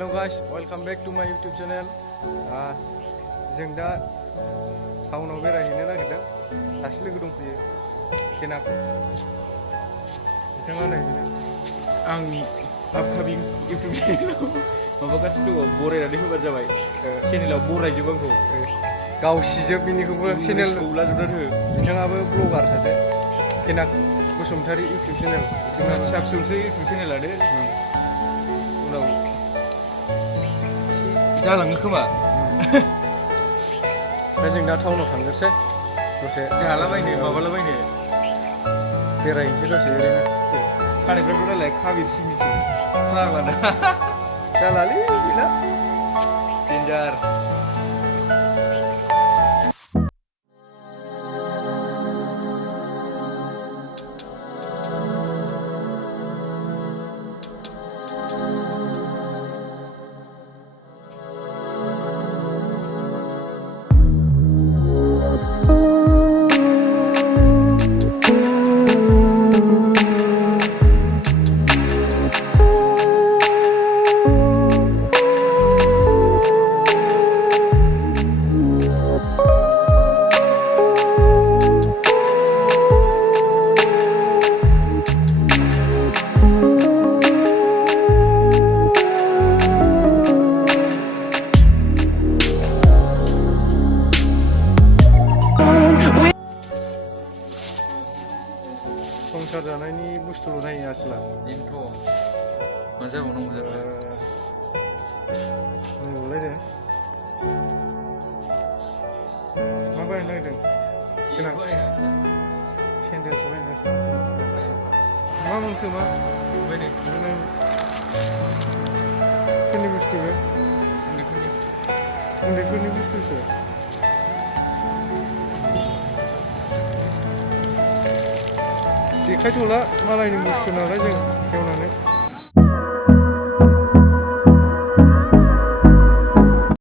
Hello guys, welcome back to my YouTube channel. जों दा टाउनाव बेरायहैनो नागिरदों। सासे लोगो दंफैयो, केनाक। बिथाङा नायहैनो आंनि आपकामिं यूट्यूब चैनेलाव माबागासिनो दङ, बरायनानै होबानो जाबाय। चेनेलाव बरायजोब आंखौ गावसिजोब बिनिखौबो चेनेल सौलाजोबनानै हो। बिथाङाबो ब्लगार सासे, केनाक बसुमतारी यूट्यूब चैनेल। जोंना फिसा फिसौसो यूट्यूब चेनेलानो उनाव जालाङो खोमा। ओमफ्राय जों दा टाउनाव थांग्रोसै दसे जालाबायनो माबालाबायनो बेरायहैनोसै दसे ओरैनो। खानायफ्राथ' नालाय काबिर सिंनिसो फाग्लाना जालालै गैला डेन्जार। संसार जानायनि बुस्थुल' नायो आसोला। बेनोथ' मा जाबावनांगौ जाखो। नायबावलाय दे मा बायनो नागिरदों? गोनां सेन्देलसो बायनो मा मोनखो मा सोरनि बुस्थु बे? उन्दैफोरनि बुस्थुसो। देखायथ'ला मालायनि बुस्थु नालाय जों खेवनानै।